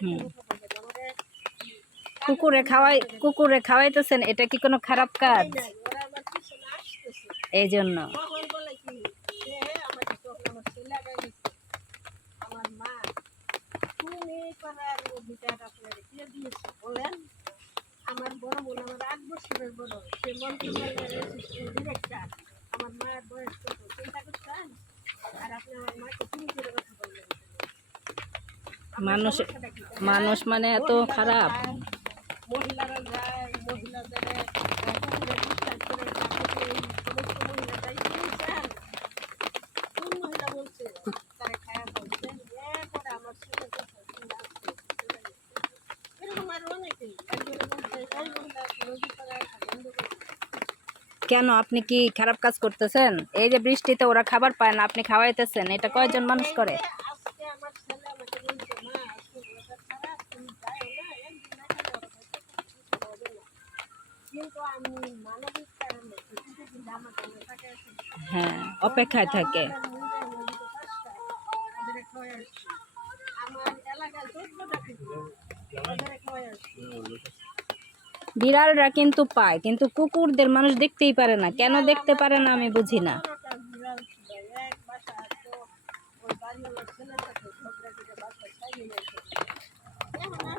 এই কুকুরে খাওয়াই, কুকুরে খাওয়াইতেছেন, এটা কি কোনো খারাপ কাজ। এই জন্য মানুষ মানুষ মানে এত খারাপ মহিলারা যায় মহিলাদের কোন আপনি কি খারাপ কাজ করতেছেন? এই যে বৃষ্টিতে ওরা খাবার পায় না আপনি খাওয়াইতেছেন এটা কয়জন মানুষ করে আজকে আমার ছেলে আমাকে বলছে মা আজকে ওয়েদার খারাপ তুমি যাও না একদিন না খেলে ওরা হয়তো কিছু হবে না কিন্তু আমি মানবিক কারণে কিছু দিন আমার জন্য থাকে আছি হ্যাঁ অপেক্ষায় থাকে। বিড়ালরা কিন্তু পায়, কিন্তু কুকুরদের মানুষ দেখতেই পারে না। কেন দেখতে পারে না আমি বুঝি না।